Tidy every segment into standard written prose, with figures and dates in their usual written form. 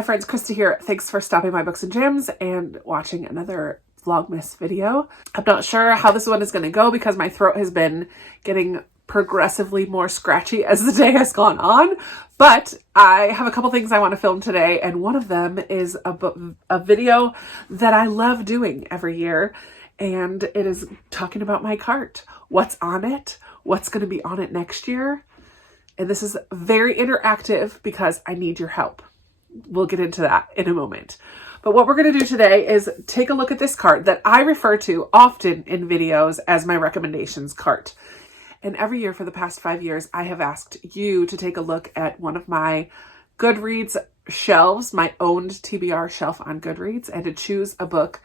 Hi friends, Krista here. Thanks for stopping by Books and Jams and watching another Vlogmas video. I'm not sure how this one is going to go because my throat has been getting progressively more scratchy as the day has gone on, but I have a couple things I want to film today, and one of them is a video that I love doing every year, and it is talking about my cart. What's on it? What's going to be on it next year? And this is very interactive because I need your help. We'll get into that in a moment. But what we're going to do today is take a look at this cart that I refer to often in videos as my recommendations cart. And every year for the past 5 years, I have asked you to take a look at one of my Goodreads shelves, my owned TBR shelf on Goodreads, and to choose a book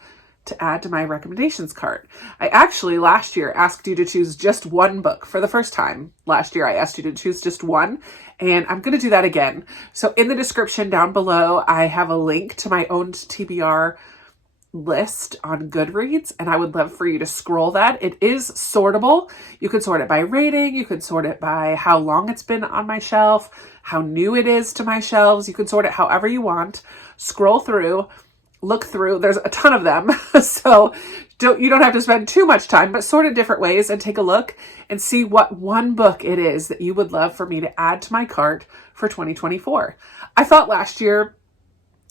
to add to my recommendations cart. I actually last year asked you to choose just one book. For the first time last year, I asked you to choose just one, and I'm going to do that again. So in the description down below, I have a link to my owned TBR list on Goodreads, and I would love for you to scroll that. It is sortable. You can sort it by rating. You can sort it by how long it's been on my shelf, how new it is to my shelves. You can sort it however you want. Scroll through, look through. There's a ton of them. So you don't have to spend too much time, but sort it different ways and take a look and see what one book it is that you would love for me to add to my cart for 2024. I thought last year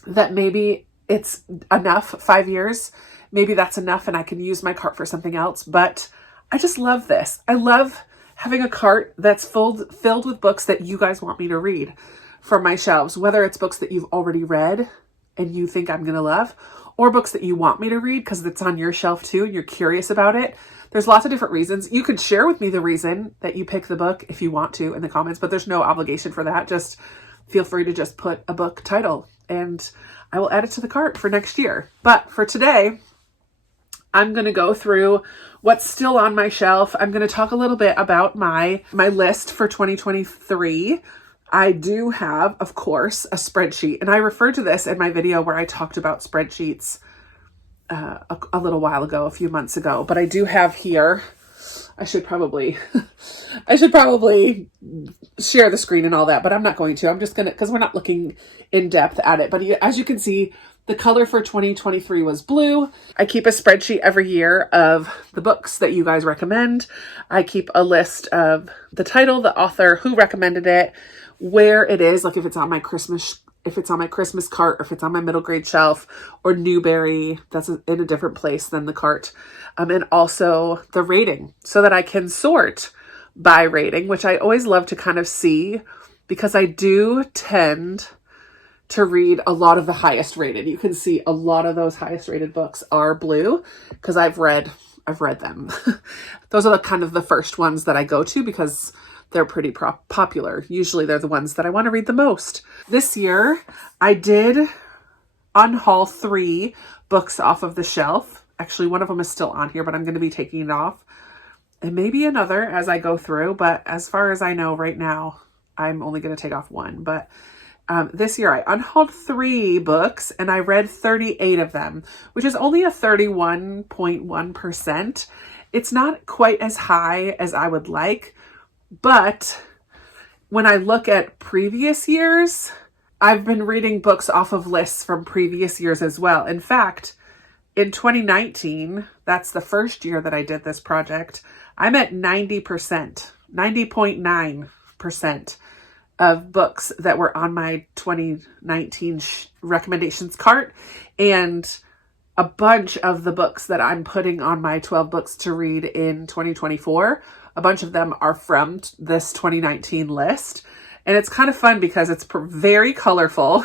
that maybe it's enough, 5 years. Maybe that's enough and I can use my cart for something else, but I just love this. I love having a cart that's filled with books that you guys want me to read from my shelves, whether it's books that you've already read and you think I'm going to love, or books that you want me to read because it's on your shelf too and you're curious about it. There's lots of different reasons. You could share with me the reason that you pick the book if you want to in the comments, but there's no obligation for that. Just feel free to just put a book title and I will add it to the cart for next year. But for today, I'm going to go through what's still on my shelf. I'm going to talk a little bit about my list for 2023. I do have, of course, a spreadsheet, and I referred to this in my video where I talked about spreadsheets a little while ago, a few months ago, but I do have here, I should probably share the screen and all that, but I'm not going to. I'm just going to, because we're not looking in depth at it. But as you can see, the color for 2023 was blue. I keep a spreadsheet every year of the books that you guys recommend. I keep a list of the title, the author, who recommended it, where it is, like if it's on my Christmas cart, or if it's on my middle grade shelf, or Newberry, that's in a different place than the cart. And also the rating, so that I can sort by rating, which I always love to kind of see, because I do tend to read a lot of the highest rated. You can see a lot of those highest rated books are blue because I've read them. Those are the kind of the first ones that I go to because they're pretty popular. Usually they're the ones that I want to read the most. This year, I did unhaul 3 books off of the shelf. Actually, one of them is still on here, but I'm going to be taking it off. And maybe another as I go through. But as far as I know right now, I'm only going to take off one. But this year, I unhauled 3 books and I read 38 of them, which is only a 31.1%. It's not quite as high as I would like. But when I look at previous years, I've been reading books off of lists from previous years as well. In fact, in 2019, that's the first year that I did this project, I'm at 90.9% of books that were on my 2019 recommendations cart. And a bunch of the books that I'm putting on my 12 books to read in 2024, a bunch of them are from this 2019 list. And it's kind of fun because it's very colorful.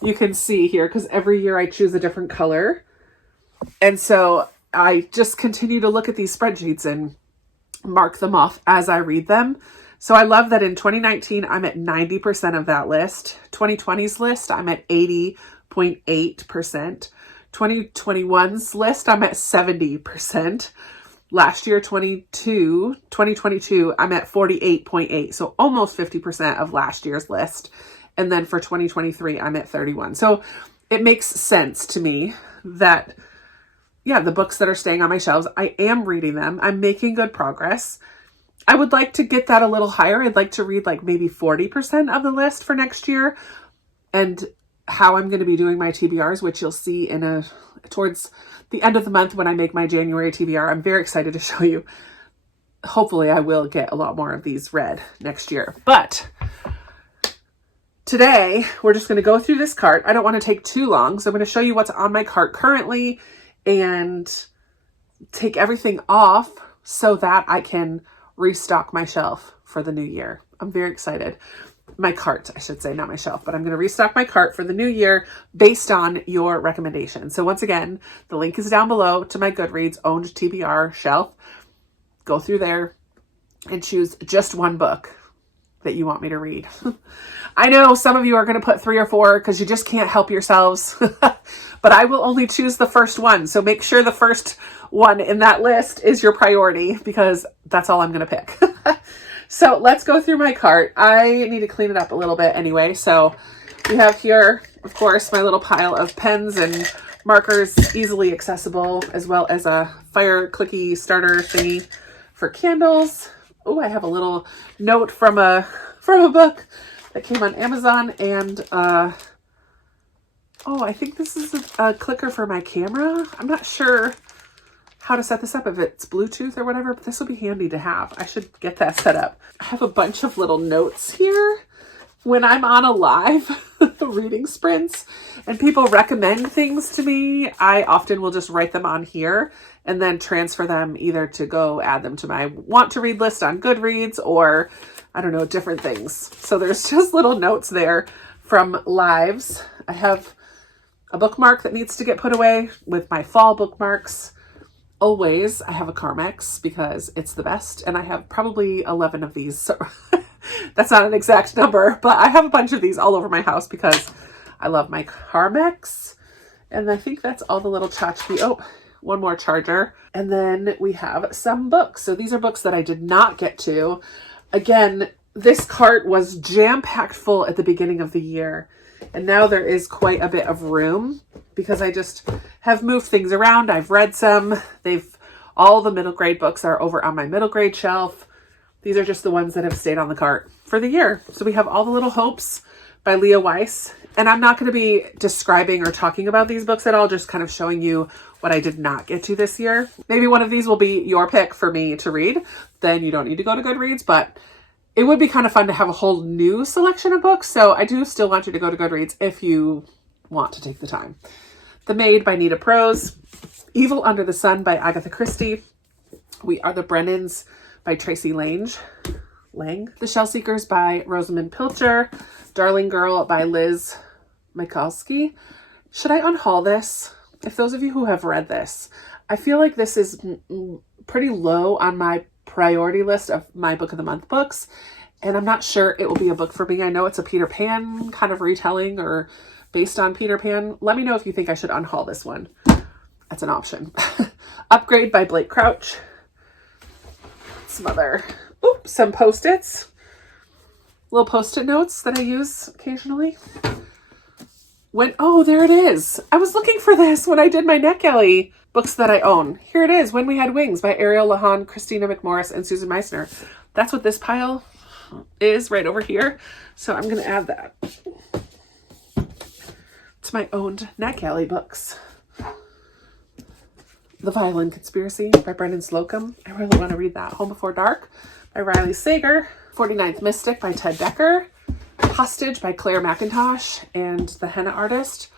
You can see here, because every year I choose a different color. And so I just continue to look at these spreadsheets and mark them off as I read them. So I love that in 2019, I'm at 90% of that list. 2020's list, I'm at 80.8%. 2021's list, I'm at 70%. Last year, 2022, I'm at 48.8. So almost 50% of last year's list. And then for 2023, I'm at 31. So it makes sense to me that, yeah, the books that are staying on my shelves, I am reading them. I'm making good progress. I would like to get that a little higher. I'd like to read like maybe 40% of the list for next year. And how I'm going to be doing my TBRs, which you'll see towards the end of the month when I make my January TBR. I'm very excited to show you. Hopefully I will get a lot more of these read next year. But today we're just going to go through this cart. I don't want to take too long, so I'm going to show you what's on my cart currently and take everything off so that I can restock my shelf for the new year. I'm very excited. My cart, I should say, not my shelf, but I'm going to restock my cart for the new year based on your recommendations. So once again, the link is down below to my Goodreads owned TBR shelf. Go through there and choose just one book that you want me to read. I know some of you are going to put 3 or 4 because you just can't help yourselves, but I will only choose the first one. So make sure the first one in that list is your priority because that's all I'm going to pick. So let's go through my cart. I need to clean it up a little bit anyway. So we have here, of course, my little pile of pens and markers, easily accessible, as well as a fire clicky starter thingy for candles. Oh, I have a little note from a book that came on Amazon, and oh, I think this is a clicker for my camera. I'm not sure how to set this up, if it's Bluetooth or whatever, but this will be handy to have. I should get that set up. I have a bunch of little notes here. When I'm on a live reading sprints and people recommend things to me, I often will just write them on here and then transfer them either to go add them to my want to read list on Goodreads or, I don't know, different things. So there's just little notes there from lives. I have a bookmark that needs to get put away with my fall bookmarks. Always, I have a Carmex because it's the best, and I have probably 11 of these. So that's not an exact number, but I have a bunch of these all over my house because I love my Carmex. And I think that's all the little tchotchke. Oh, one more charger. And then we have some books. So these are books that I did not get to. Again, this cart was jam-packed full at the beginning of the year. And now there is quite a bit of room because I just have moved things around. I've read some. All the middle grade books are over on my middle grade shelf. These are just the ones that have stayed on the cart for the year. So we have All the Little Hopes by Leah Weiss. And I'm not going to be describing or talking about these books at all, just kind of showing you what I did not get to this year. Maybe one of these will be your pick for me to read. Then you don't need to go to Goodreads, but it would be kind of fun to have a whole new selection of books. So I do still want you to go to Goodreads if you want to take the time. The Maid by Nita Prose. Evil Under the Sun by Agatha Christie. We Are the Brennans by Tracy Lang. The Shell Seekers by Rosamund Pilcher. Darling Girl by Liz Mikulski. Should I unhaul this? If those of you who have read this, I feel like this is pretty low on my priority list of my book of the month books, and I'm not sure it will be a book for me. I know it's a Peter Pan kind of retelling or based on Peter Pan. Let me know if you think I should unhaul this one. That's an option. Upgrade by Blake Crouch. Some Post-its. Little Post-it notes that I use occasionally. Oh, there it is. I was looking for this when I did my NetGalley books that I own. Here it is, When We Had Wings by Ariel Lahan, Christina McMorris, and Susan Meissner. That's what this pile is right over here. So I'm going to add that to my owned NetGalley books. The Violin Conspiracy by Brendan Slocum. I really want to read that. Home Before Dark by Riley Sager. 49th Mystic by Ted Dekker. Hostage by Claire McIntosh and The Henna Artist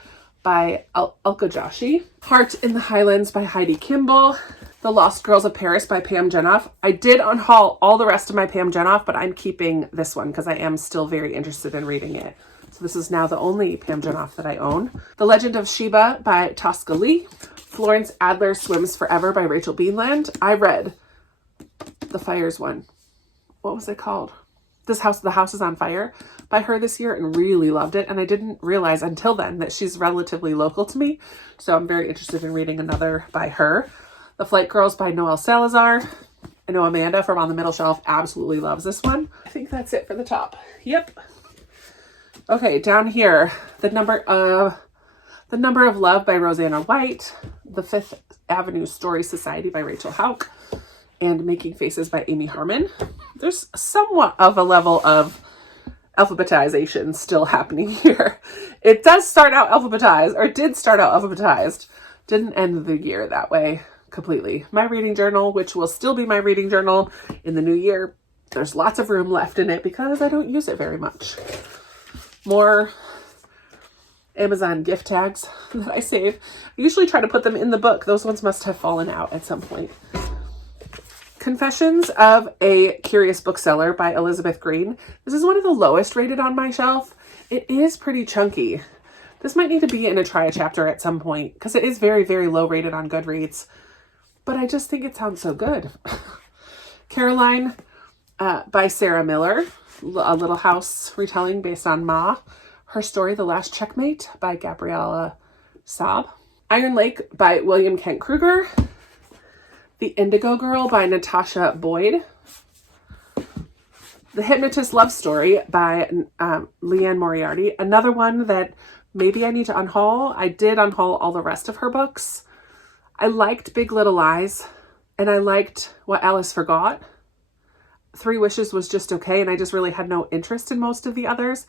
by Alka Joshi. Heart in the Highlands by Heidi Kimball. The Lost Girls of Paris by Pam Jenoff. I did unhaul all the rest of my Pam Jenoff, but I'm keeping this one because I am still very interested in reading it. So this is now the only Pam Jenoff that I own. The Legend of Sheba by Tosca Lee. Florence Adler Swims Forever by Rachel Beanland. I read the Fires one. What was it called? The House is on Fire by her this year and really loved it. And I didn't realize until then that she's relatively local to me. So I'm very interested in reading another by her. The Flight Girls by Noelle Salazar. I know Amanda from On the Middle Shelf absolutely loves this one. I think that's it for the top. Yep. Okay, down here, The Number of Love by Rosanna White. The Fifth Avenue Story Society by Rachel Hauck. And Making Faces by Amy Harmon. There's somewhat of a level of alphabetization still happening here. It does start out alphabetized, or it did start out alphabetized. Didn't end the year that way completely. My reading journal, which will still be my reading journal in the new year, there's lots of room left in it because I don't use it very much. More Amazon gift tags that I save. I usually try to put them in the book. Those ones must have fallen out at some point. Confessions of a Curious Bookseller by Elizabeth Green. This is one of the lowest rated on my shelf. It is pretty chunky. This might need to be in a try a chapter at some point because it is very, very low rated on Goodreads. But I just think it sounds so good. Caroline by Sarah Miller. A Little House retelling based on Ma. Her Story, The Last Checkmate by Gabriella Saab. Iron Lake by William Kent Kruger. The Indigo Girl by Natasha Boyd. The Hypnotist Love Story by Leanne Moriarty. Another one that maybe I need to unhaul. I did unhaul all the rest of her books. I liked Big Little Lies, and I liked What Alice Forgot. Three Wishes was just okay, and I just really had no interest in most of the others.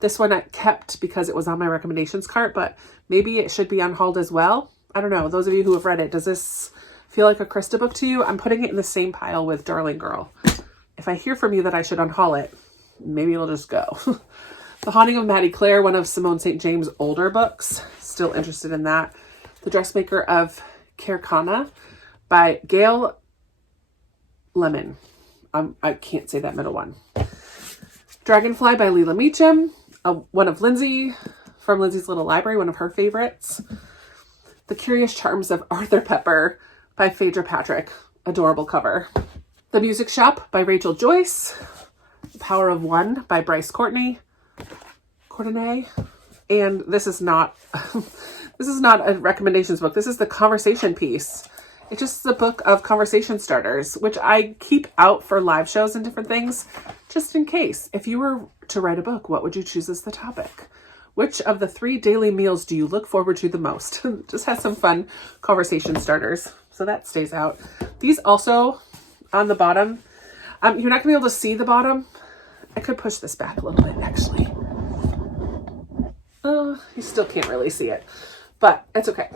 This one I kept because it was on my recommendations cart, but maybe it should be unhauled as well. I don't know. Those of you who have read it, does this feel like a Krista book to you? I'm putting it in the same pile with Darling Girl. If I hear from you that I should unhaul it, maybe it'll just go. The Haunting of Maddie Clare, one of Simone St. James' older books. Still interested in that. The Dressmaker of Kerkana by Gail Lemon. I can't say that middle one. Dragonfly by Leela Meacham. One of Lindsay, from Lindsay's Little Library, one of her favorites. The Curious Charms of Arthur Pepper by Phaedra Patrick. Adorable cover. The Music Shop by Rachel Joyce. The Power of One by Bryce Courtenay. And this is not this is not a recommendations book. This is the conversation piece. It's just a book of conversation starters, which I keep out for live shows and different things, just in case. If you were to write a book, what would you choose as the topic? Which of the 3 daily meals do you look forward to the most? Just has some fun conversation starters. So that stays out. These also on the bottom, you're not gonna be able to see the bottom. I could push this back a little bit actually. Oh, you still can't really see it, but it's okay.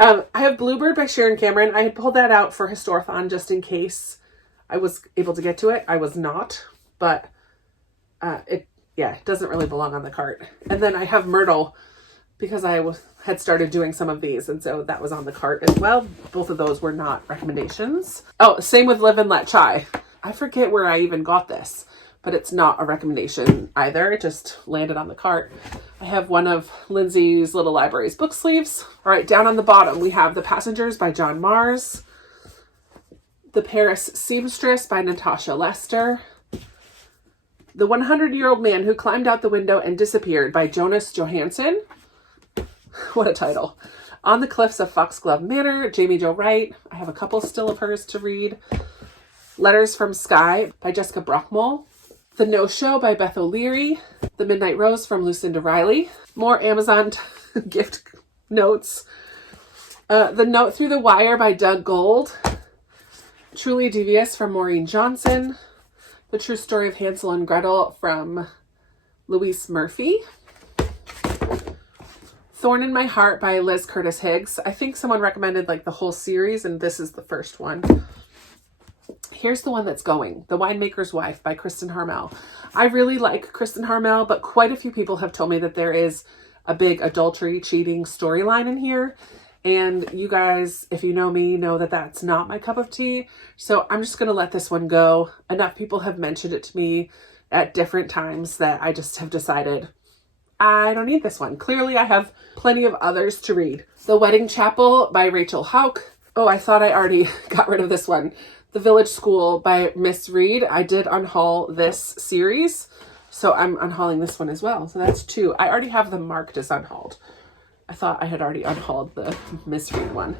I have Bluebird by Sharon Cameron. I had pulled that out for Historathon just in case I was able to get to it. I was not, but it doesn't really belong on the cart. And then I have Myrtle because I had started doing some of these, and so that was on the cart as well. Both of those were not recommendations. Oh, same with Live and Let Chai. I forget where I even got this, but it's not a recommendation either. It just landed on the cart. I have one of Lindsay's Little Library's book sleeves. All right, down on the bottom, we have The Passengers by John Mars. The Paris Seamstress by Natasha Lester. The 100-Year-Old Man Who Climbed Out the Window and Disappeared by Jonas Johansson. What a title. On the Cliffs of Foxglove Manor, Jamie Jo Wright. I have a couple still of hers to read. Letters from Sky by Jessica Brockmull. The No-Show by Beth O'Leary. The Midnight Rose from Lucinda Riley. More Amazon gift notes. The Note Through the Wire by Doug Gold. Truly Devious from Maureen Johnson. The True Story of Hansel and Gretel from Louise Murphy. Thorn in My Heart by Liz Curtis Higgs. I think someone recommended like the whole series, and this is the first one. Here's the one that's going. The Winemaker's Wife by Kristen Harmel. I really like Kristen Harmel, but quite a few people have told me that there is a big adultery, cheating storyline in here. And you guys, if you know me, know that that's not my cup of tea. So I'm just going to let this one go. Enough people have mentioned it to me at different times that I just have decided I don't need this one. Clearly, I have plenty of others to read. The Wedding Chapel by Rachel Hauck. Oh, I thought I already got rid of this one. The Village School by Miss Reed. I did unhaul this series, so I'm unhauling this one as well. So that's 2. I already have them marked as unhauled. I thought I had already unhauled the Miss Reed one.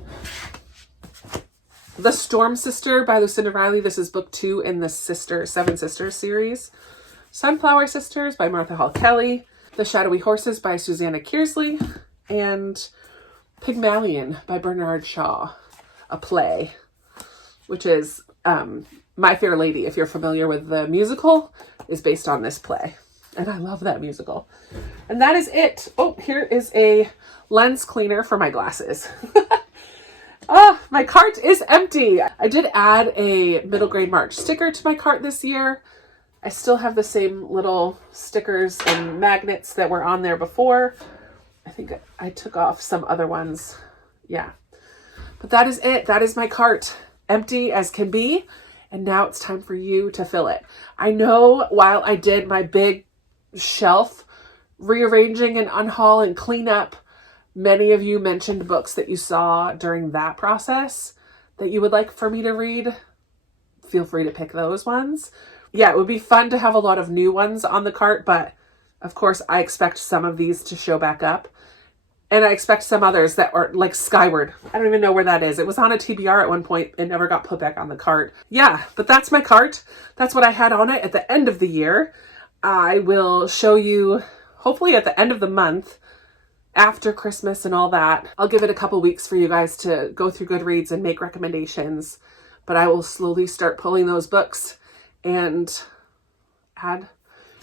The Storm Sister by Lucinda Riley. This is book 2 in the Seven Sisters series. Sunflower Sisters by Martha Hall Kelly. The Shadowy Horses by Susanna Kearsley. And Pygmalion by Bernard Shaw. A play, which is My Fair Lady, if you're familiar with the musical, is based on this play. And I love that musical. And that is it. Oh, here is a lens cleaner for my glasses. Oh, my cart is empty. I did add a middle grade March sticker to my cart this year. I still have the same little stickers and magnets that were on there before. I think I took off some other ones. Yeah. But that is it. That is my cart. Empty as can be. And now it's time for you to fill it. I know while I did my big shelf rearranging and unhaul and clean up, many of you mentioned books that you saw during that process that you would like for me to read. Feel free to pick those ones. Yeah, it would be fun to have a lot of new ones on the cart, but of course I expect some of these to show back up. And I expect some others that are like Skyward. I don't even know where that is. It was on a TBR at one point. It never got put back on the cart. Yeah, but that's my cart. That's what I had on it at the end of the year. I will show you hopefully at the end of the month, after Christmas and all that. I'll give it a couple weeks for you guys to go through Goodreads and make recommendations, but I will slowly start pulling those books and add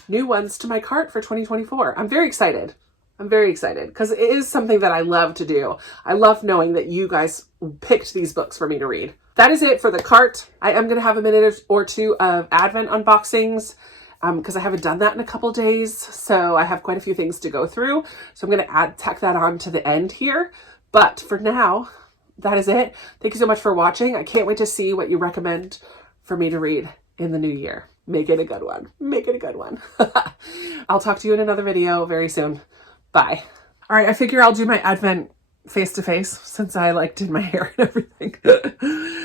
new ones to my cart for 2024. I'm very excited. Because it is something that I love to do. I love knowing that you guys picked these books for me to read. That is it for the cart. I am going to have a minute or two of Advent unboxings, because I haven't done that in a couple days. So I have quite a few things to go through. So I'm going to tack that on to the end here. But for now, that is it. Thank you so much for watching. I can't wait to see what you recommend for me to read in the new year. Make it a good one. Make it a good one. I'll talk to you in another video very soon. Bye. All right, I figure I'll do my Advent face-to-face since I did my hair and everything.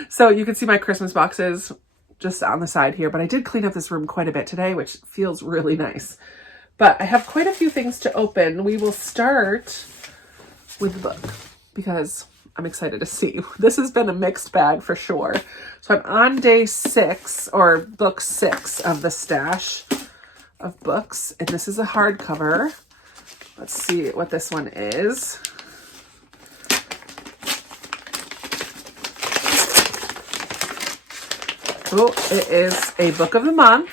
So you can see my Christmas boxes just on the side here, but I did clean up this room quite a bit today, which feels really nice. But I have quite a few things to open. We will start with the book because I'm excited to see. This has been a mixed bag for sure. So I'm on day 6 or book 6 of the stash of books, and this is a hardcover. Let's see what this one is. Oh, it is a book of the month.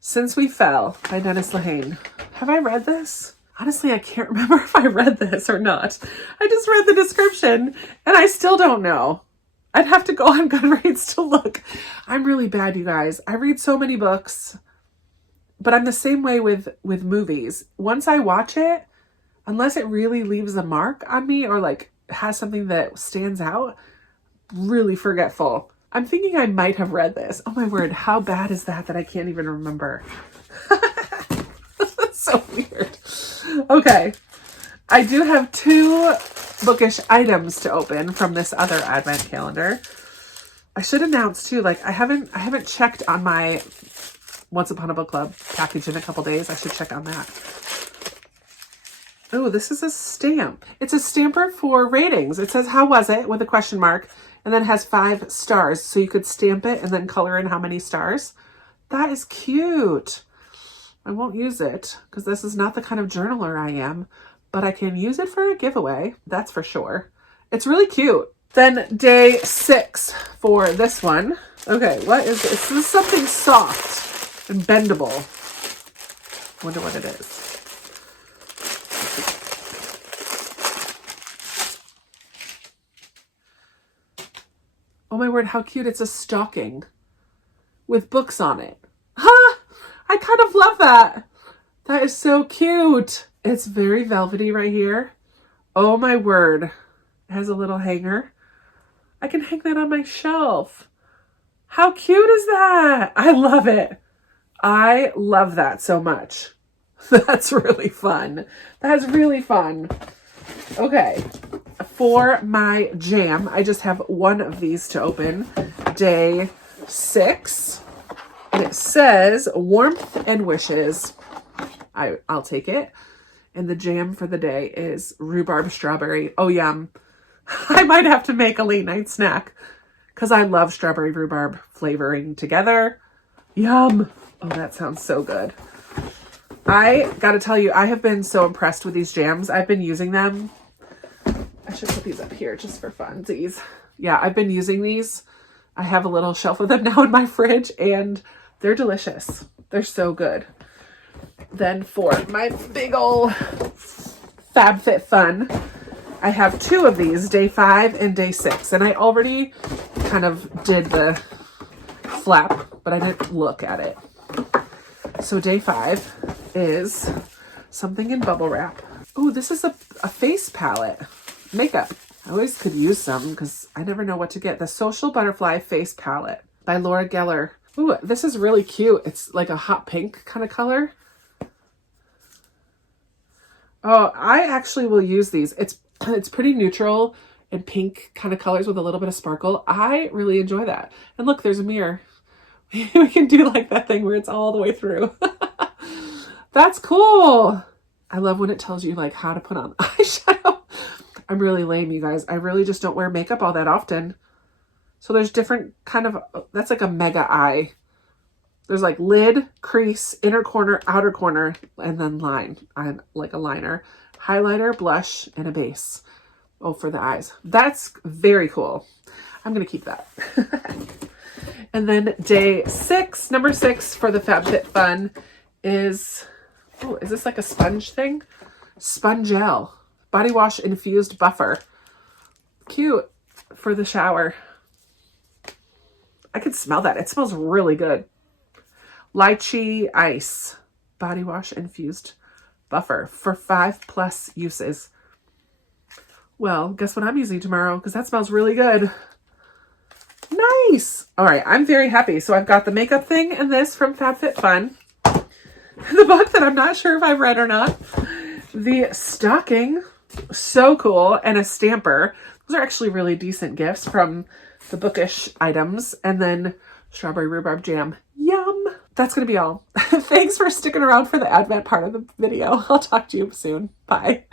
Since We Fell by Dennis Lehane. Have I read this? Honestly, I can't remember if I read this or not. I just read the description and I still don't know. I'd have to go on Goodreads to look. I'm really bad, you guys. I read so many books, but I'm the same way with movies. Once I watch it, unless it really leaves a mark on me or has something that stands out, really forgetful. I'm thinking I might have read this. Oh my word, how bad is that I can't even remember? That's so weird. Okay, I do have 2 bookish items to open from this other Advent calendar. I should announce too, I haven't checked on my Once Upon a Book Club package in a couple days. I should check on that. Oh, this is a stamp. It's a stamper for ratings. It says, how was it? With a question mark. And then has 5 stars. So you could stamp it and then color in how many stars. That is cute. I won't use it because this is not the kind of journaler I am, but I can use it for a giveaway. That's for sure. It's really cute. Then day 6 for this one. Okay, what is this? This is something soft and bendable. Wonder what it is. Oh my word, how cute. It's a stocking with books on it. Huh? I kind of love that. That is so cute. It's very velvety right here. Oh my word. It has a little hanger. I can hang that on my shelf. How cute is that? I love it. I love that so much. That's really fun. That's really fun. Okay. For my jam, I just have one of these to open. Day 6. And it says Warmth and Wishes. I'll take it. And the jam for the day is rhubarb strawberry. Oh, yum. I might have to make a late night snack because I love strawberry rhubarb flavoring together. Yum. Oh, that sounds so good. I got to tell you, I have been so impressed with these jams. I've been using them. I should put these up here just for funsies. Yeah, I've been using these. I have a little shelf of them now in my fridge and they're delicious. They're so good. Then for my big ol' FabFitFun, I have 2 of these, day 5 and day 6. And I already kind of did the flap, but I didn't look at it. So day 5 is something in bubble wrap. Oh, this is a face palette. Makeup. I always could use some because I never know what to get. The Social Butterfly Face Palette by Laura Geller. Ooh, this is really cute. It's like a hot pink kind of color. Oh, I actually will use these. It's pretty neutral and pink kind of colors with a little bit of sparkle. I really enjoy that. And look, there's a mirror. We can do like that thing where it's all the way through. That's cool. I love when it tells you like how to put on eyeshadow. I'm really lame, you guys. I really just don't wear makeup all that often. So there's different kind of, that's like a mega eye. There's like lid, crease, inner corner, outer corner, and then line. I'm like a liner, highlighter, blush, and a base. Oh, for the eyes. That's very cool. I'm going to keep that. And then day 6, number 6 for the FabFitFun is, oh, is this like a sponge thing? Spongel. Body wash infused buffer. Cute for the shower. I can smell that. It smells really good. Lychee ice. Body wash infused buffer for 5+ uses. Well, guess what I'm using tomorrow? Because that smells really good. Nice. All right. I'm very happy. So I've got the makeup thing and this from FabFitFun. The book that I'm not sure if I've read or not. The stocking. So cool. And a stamper. Those are actually really decent gifts from the bookish items. And then strawberry rhubarb jam. Yum. That's going to be all. Thanks for sticking around for the Advent part of the video. I'll talk to you soon. Bye.